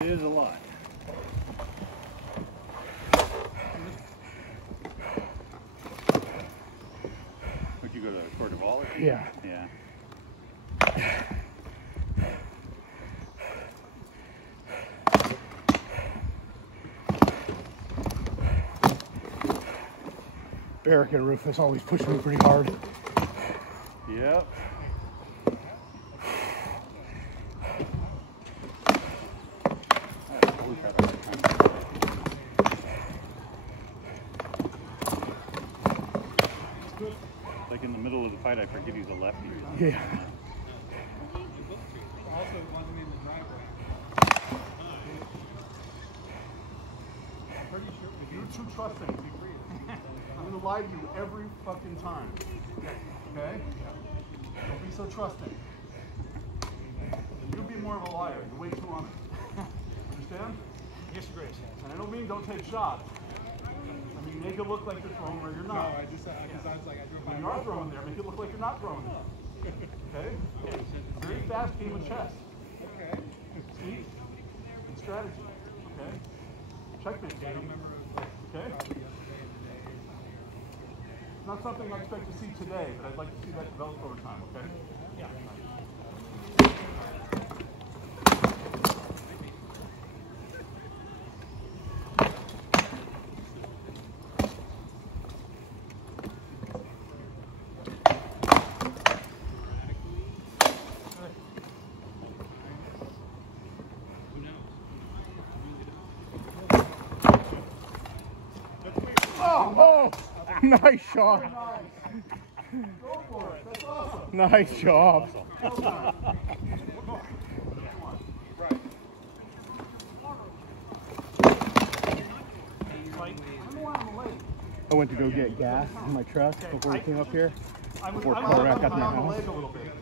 It is a lot. Would you go to Coeur d'Ivoire? Yeah. Yeah. Eric and Rufus always push me pretty hard. Yep. Like in the middle of the fight, I forget he's a lefty. Yeah. You're too trusting. I'm gonna lie to you every fucking time. Okay? Don't be so trusting. You be more of a liar. You're way too honest. Understand? Yes, Grace. And I don't mean don't take shots. I mean make it look like you're throwing where you're not. No, I just because I was like, I drew When you are throwing there, make it look like you're not throwing there. Okay? Very fast game of chess. Okay. Speed and strategy. Okay? Checkmate game. Okay? It's not something I expect to see today, but I'd like to see that develop over time, okay? Yeah. Oh, nice shot. Go for it. That's awesome. Nice job. Well done. I went to go get gas in my truck before we came up here. Before I Cormac got in the on the house. leg a little bit.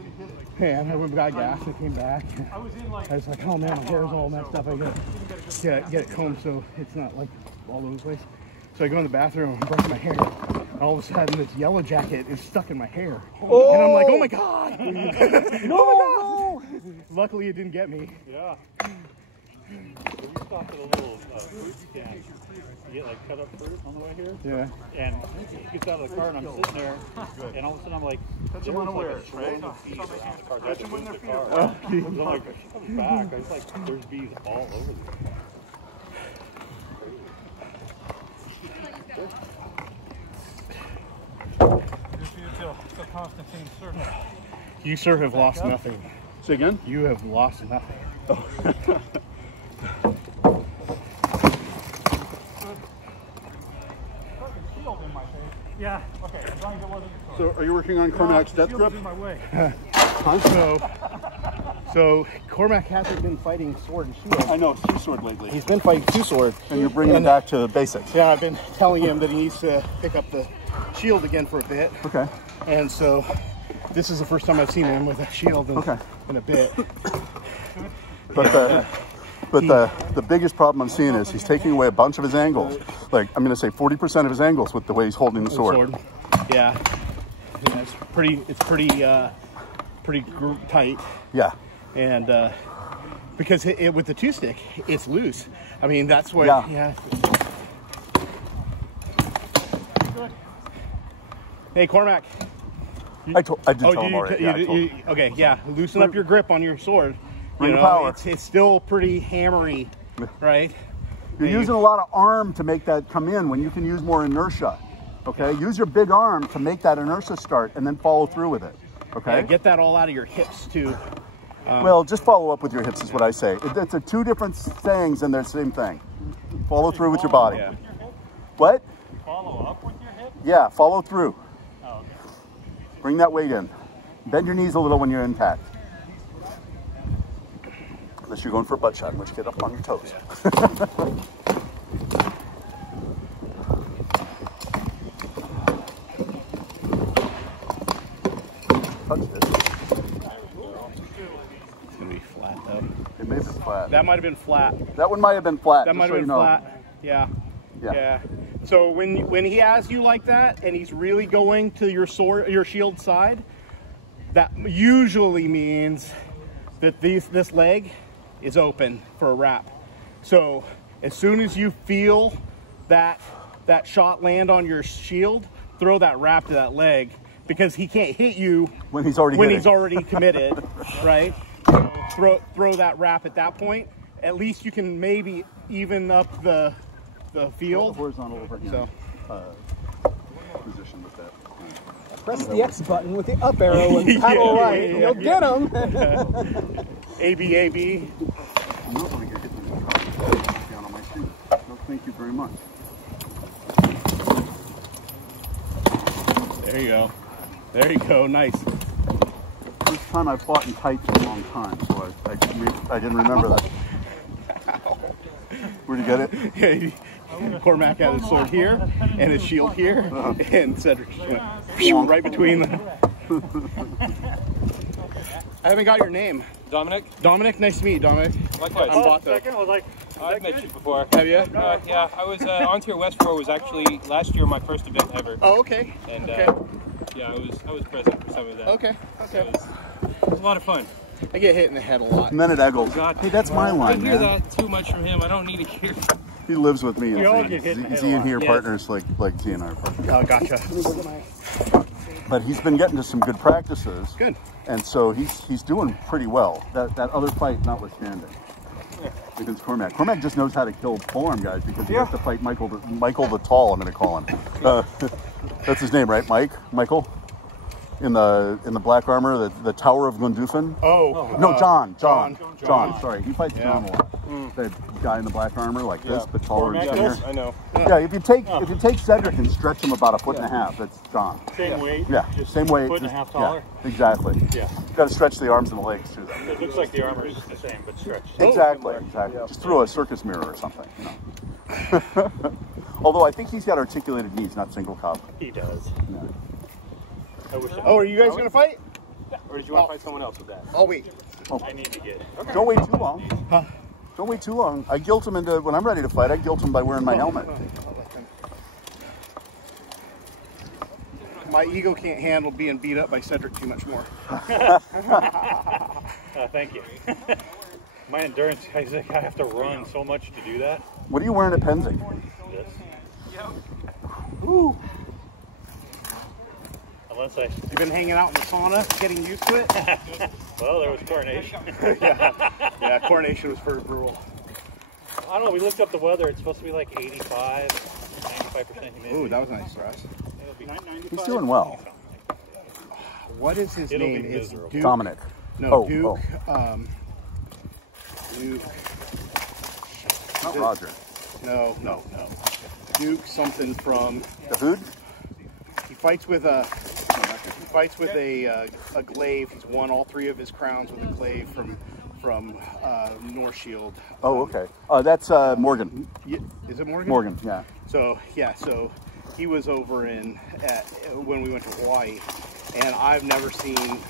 And I went and got gas and came back. I was in like I was like, oh man, my hair's all messed up. I gotta get it combed so it's not like all over the place. So I go in the bathroom and brush my hair. And all of a sudden, this yellow jacket is stuck in my hair. Oh. And I'm like, oh my God. No, oh my God. Luckily, it didn't get me. Yeah. So we stopped at a little fruit stand to get like cut up fruit on the way here. Yeah. And he gets out of the car and I'm sitting there, and all of a sudden I'm like, Touch there them was like unawares, a right? swarm of bees around the car. Touch them when they're feet car. up. So I'm like, she comes back. I was like, there's bees all over the car. Just until Constantine served. You, sir, have lost nothing. Say again? You have lost nothing. Yeah. Okay. As long as it wasn't. So are you working on Cormac's death grip? in my way. So Cormac hasn't been fighting sword and shield. I know, two sword lately. He's been fighting two sword. And you're bringing him back to basics. Yeah, I've been telling him that he needs to pick up the shield again for a bit. Okay. And so this is the first time I've seen him with a shield in a bit. But the biggest problem I'm seeing is he's taking away a bunch of his angles. Like, I'm going to say 40% of his angles with the way he's holding the sword. Yeah. Yeah, it's pretty tight. Yeah. And because with the two stick, it's loose. I mean, that's what. Yeah. Hey, Cormac. I did tell him already. Yeah, I told him. Okay, yeah. Loosen up your grip on your sword. Bring the power. It's still pretty hammery, right? You're using a lot of arm to make that come in when you can use more inertia. Okay? Use your big arm to make that inertia start and then follow through with it. Okay? Yeah, get that all out of your hips, too. Well, just follow up with your hips is what I say. It's two different sayings and they're the same thing. Follow through with your body. Yeah. What? Follow up with your hip. Yeah, follow through. Oh, okay. Bring that weight in. Bend your knees a little when you're intact. Unless you're going for a butt shot, in which get up on your toes. Touch this. It's going to be flat, though. It may have been flat. That might have been flat. That one might have been flat. That might have been flat. Yeah. Yeah. So when he has you like that and he's really going to your shield side, that usually means that this leg is open for a wrap. So as soon as you feel that shot land on your shield, throw that wrap to that leg, because he can't hit you when he's already committed, right? So throw that wrap at that point. At least you can maybe even up the field. Horizontal overhand. So position with that. Press the X button with the up arrow and paddle right, and you'll get them. AB. I'm not going to get hit down on my street. No, thank you very much. There you go. There you go. Nice. First time I fought in tights in a long time, so I didn't remember that. Where'd you get it? Cormac had his sword here and his shield here, and Cedric just went right between them. I haven't got your name. Dominic? Dominic, nice to meet you, Dominic. Likewise. I'm Bato. Second, I was like, I've met you before. Have you? Yeah, I was Ontario West 4 was actually last year my first event ever. Oh, okay. And okay. Yeah, I was present for some of that. Okay. So it was a lot of fun. I get hit in the head a lot. And then at Eggles, God. hey, that's my line, I hear man. that too much from him. I don't need to hear. He lives with me. We all get hit in the head Z a and he are lot. partners like Z and I are partners. Oh, gotcha. But he's been getting to some good practices. Good. And so he's doing pretty well. That other fight notwithstanding. Against Cormac. Cormac just knows how to kill polearm guys because he has to fight Michael the Tall, I'm going to call him. That's his name, right? Michael? In the black armor, the Tower of Gundufin. Oh. No, John. John. Sorry, he fights John a lot. That guy in the black armor like this, but taller and Cormac skinnier. I know. Yeah, if you take Cedric and stretch him about 1.5 foot, that's John. same weight. Yeah, just same weight. Foot and a half taller. Yeah, exactly. Yeah. Got to stretch the arms and the legs too. Though. It looks like the armor is the same, but stretched. Exactly. Just through a circus mirror or something. You know. Although I think he's got articulated knees, not single cup. He does. Yeah. I wish Oh, are you guys gonna fight? Or did you want to fight someone else with that? I'll wait. I need to get. Don't wait too long. Huh? Don't wait too long. I guilt him into, when I'm ready to fight, I guilt him by wearing my helmet. My ego can't handle being beat up by Cedric too much more. Thank you. My endurance, I have to run so much to do that. What are you wearing at Penzing? This. Ooh. Unless I. You've been hanging out in the sauna, getting used to it? Well, there was coronation. Yeah, coronation was pretty brutal. I don't know. We looked up the weather. It's supposed to be like 85, 95% humidity. Ooh, that was nice for us. It'll be He's doing well. What is his It'll name? be It's miserable. Duke. Dominic. No, Duke. Oh. Duke. Not Roger. No. Duke something from. The Hood? He fights with a. A glaive. He's won all 3 of his crowns with a glaive from North Shield. Oh, okay. That's Morgan. Is it Morgan? Morgan, yeah. So he was over when we went to Hawaii, and I've never seen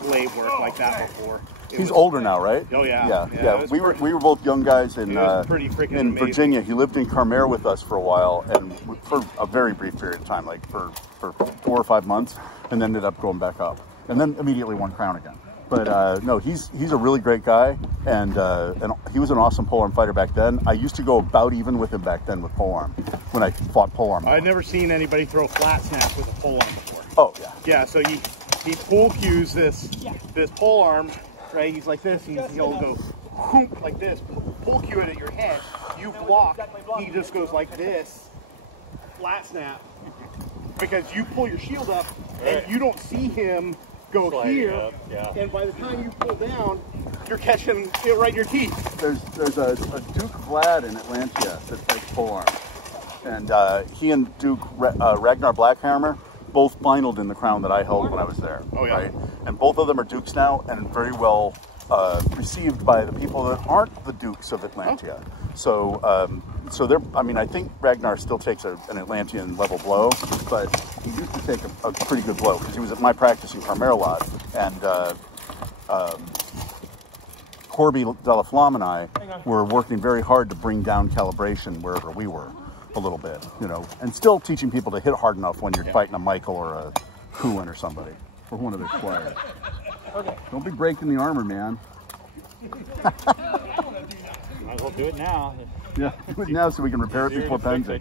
glaive work like that before. He's older now, right? Oh yeah. Yeah. We were both young guys in pretty freaking in amazing. Virginia. He lived in Carmel with us for a while, and for a very brief period of time, like for 4 or 5 months, and then ended up going back up, and then immediately won crown again. But no, he's a really great guy, and he was an awesome polearm fighter back then. I used to go about even with him back then with polearm when I fought polearm. I'd never seen anybody throw flat snap with a polearm before. Oh yeah. Yeah, so he pull cues this polearm, right? He's like this, he'll go whoop like this, pull cue it at your head. You block, he just goes like this, flat snap, because you pull your shield up and you don't see him go Sliding here, up, yeah. and by the time you pull down, you're catching it right in your teeth. There's a Duke Vlad in Atlantia that fights polearm, and he and Duke Ragnar Blackhammer both finaled in the crown that I held when I was there. Oh yeah. Right? And both of them are Dukes now, and very well received by the people that aren't the Dukes of Atlantia. Oh. So they're. I mean, I think Ragnar still takes an Atlantean level blow, but he used to take a pretty good blow because he was at my practice in Carmel a lot, and Corby Della Flamme and I were working very hard to bring down calibration wherever we were a little bit, you know, and still teaching people to hit hard enough when you're fighting a Michael or a Kuhn or somebody, or one of their squires. Don't be breaking the armor, man. Might as well do it now. Yeah, do it now so we can repair it before Pennsic.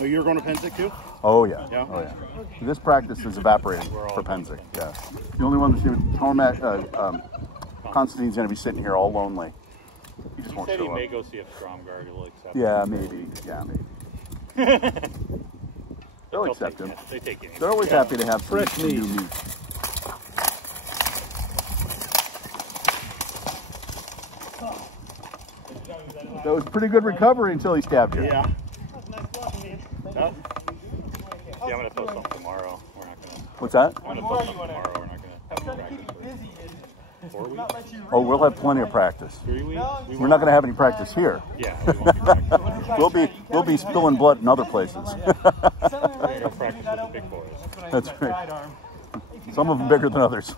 Oh, you're going to Pennsic too? Oh yeah. Yeah. Oh yeah. This practice is evaporating for Pennsic. Yeah. The only one that's Tormat, Constantine's going to be sitting here all lonely. He just He won't said he show may up. go see if Stromgarg will accept Yeah, maybe. Yeah, maybe. They'll accept him. They take it. They're always happy to have some Fresh new meat. meat. That was pretty good recovery until he stabbed you. Yeah. Yeah, I'm gonna post something tomorrow. We're not gonna. What's that? I'm gonna post something tomorrow. We're not gonna have practice. 4 weeks? Oh, we'll have plenty of practice. 3 weeks? We're not going to have any practice here. Yeah, we won't be practicing. We'll be spilling blood in other places. We're gonna practice with the big boys. That's right. Some of them bigger than others.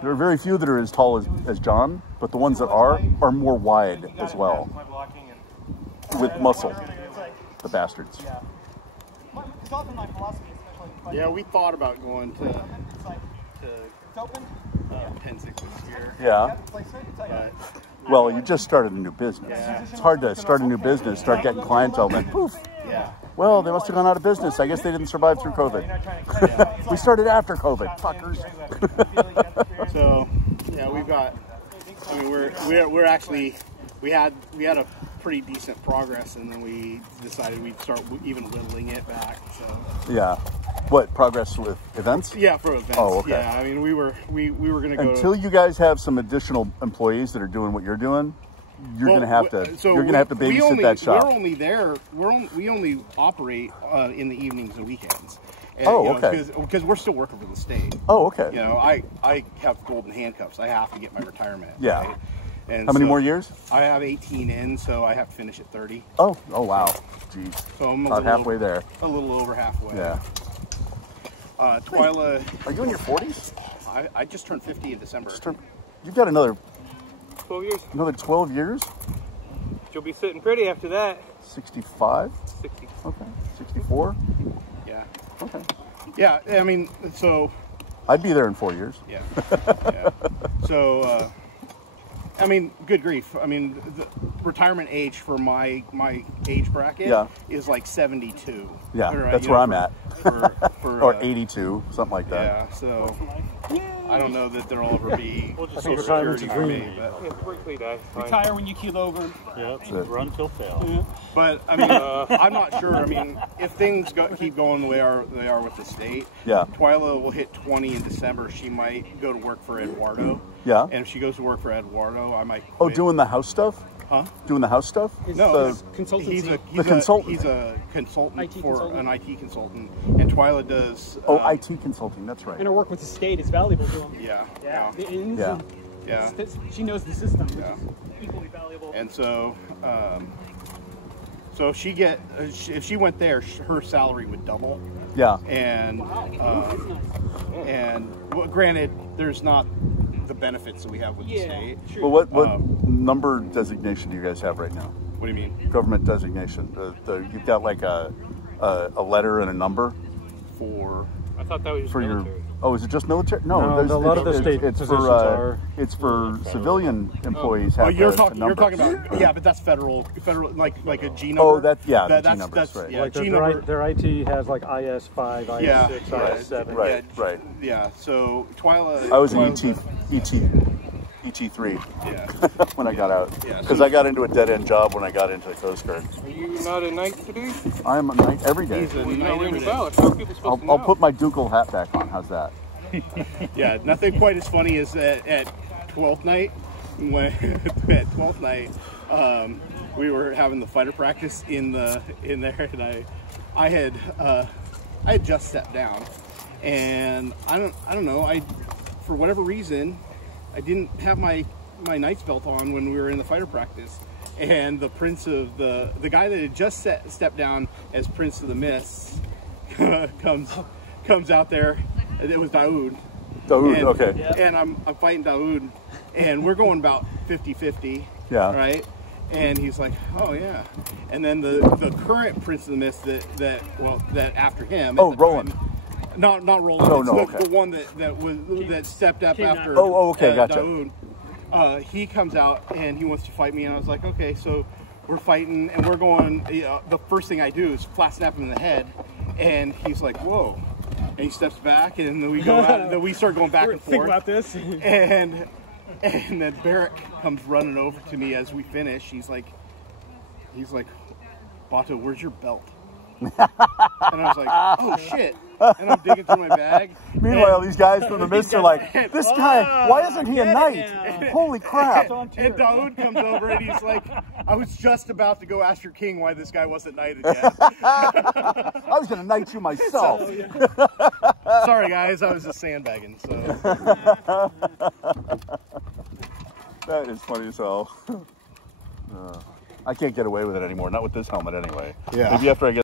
There are very few that are as tall as John, but the ones that are more wide as well, with muscle. The bastards. Yeah, we thought about going to Pennsic this year. Yeah. But Well, you just started a new business. It's hard to start a new business, start getting clientele, then poof. yeah. Well, they must have gone out of business. I guess they didn't survive through COVID. We started after COVID, fuckers. So yeah, we've got. I mean, we're actually we had a pretty decent progress, and then we decided we'd start even whittling it back. So Yeah. What, progress with events? yeah, for events. Oh, okay. Yeah, I mean we were gonna go Until you guys have some additional employees that are doing what you're doing, you're Well, gonna have to babysit that shop. We only operate in the evenings and weekends. And, Oh, you know, okay. Because we're still working for the state. Oh, okay. You know, I have golden handcuffs. I have to get my retirement. Yeah. Right? And How many so more years? I have 18 in, so I have to finish at 30. Oh wow. Jeez. So I'm About halfway there. A little over halfway. Yeah. Twyla, Are you in your 40s? I just turned 50 in December. You've got another 12 years. 12 years? You'll be sitting pretty after that. 65? 60. Okay. 64? Yeah. Okay. Yeah, I mean, so I'd be there in 4 years. yeah. Yeah. So, I mean, good grief. I mean, the retirement age for my age bracket Yeah. is like 72. Yeah, Or, that's you where know, I'm at. For, Or 82, something like that. Yeah, so I don't know that there'll ever be We'll just Social retirement's Security a for dream. me, but Yeah, quickly die. Retire when you keel over. Yeah, it. run till fail. But I mean, I'm not sure. I mean, if things keep going the way they are with the state, Yeah. Twyla will hit 20 in December. She might go to work for Eduardo. Yeah. And if she goes to work for Eduardo, I might. Oh, quit. doing the house stuff? Huh? Doing the house stuff? No, The- Consultancy. he's a consultant. He's a consultant IT for consultant. an IT consultant, and Twyla does. IT consulting, that's right. And her work with the state is valuable to them. Yeah. Yeah. Yeah. The ins Yeah. and Yeah. She knows the system, which Yeah. is equally valuable. And so, so if she went there, her salary would double. Yeah. And well, granted, there's not the benefits that we have with the state. True. Well, what number designation do you guys have right now? What do you mean? Government designation. You've got like a letter and a number For I thought that was just for your. military. Oh, is it just military? No, No, there's- a lot of the it's- state it's positions for are- it's for civilian employees. Have you're the talking numbers. about yeah, but that's federal like a G number. Oh, the G that's numbers, right. yeah, Like G their, number. their IT has like IS5, IS6, Yeah, IS7. Right, yeah, right. Yeah, so Twyla. I was an Twyla- ET3 Yeah. when I got out Yeah. because I got into a dead end job when I got into the Coast Guard. Are you not a knight today? I am a knight every day. He's a Well, you're knight not ringing every a day. bell. How are people supposed to know? I'll put my ducal hat back on. How's that? Yeah, nothing quite as funny as at 12th night. When at 12th night, we were having the fighter practice in there, and I had just stepped down, and I don't know, for whatever reason, I didn't have my knight's belt on when we were in the fighter practice, and the prince of the guy that had just stepped down as Prince of the Mists comes out there. It was Daoud. Daoud, And- okay. And I'm fighting Daoud, and we're going about 50-50. Yeah. Right. And he's like, oh yeah. And then the current Prince of the Mist that after him. Oh, at the Roland. time- Not Roland. No, it's no, the, okay. the one that stepped up after. Oh, okay, gotcha. Daoud. he comes out and he wants to fight me, and I was like, okay, so we're fighting, and we're going, the first thing I do is flat snap him in the head, and he's like, whoa. And he steps back, and then we go out, then we start going back and forth. Think about this. And then Barrick comes running over to me as we finish. He's like, Bato, where's your belt? And I was like, oh shit. And I'm digging through my bag. Meanwhile, these guys from the mist are like, this guy, why isn't he a knight? Holy crap. And Daoud comes over and he's like, I was just about to go ask your king why this guy wasn't knighted yet. I was going to knight you myself. Sorry guys, I was just sandbagging. So That is funny as hell. I can't get away with it anymore. Not with this helmet anyway. Yeah. Maybe after I get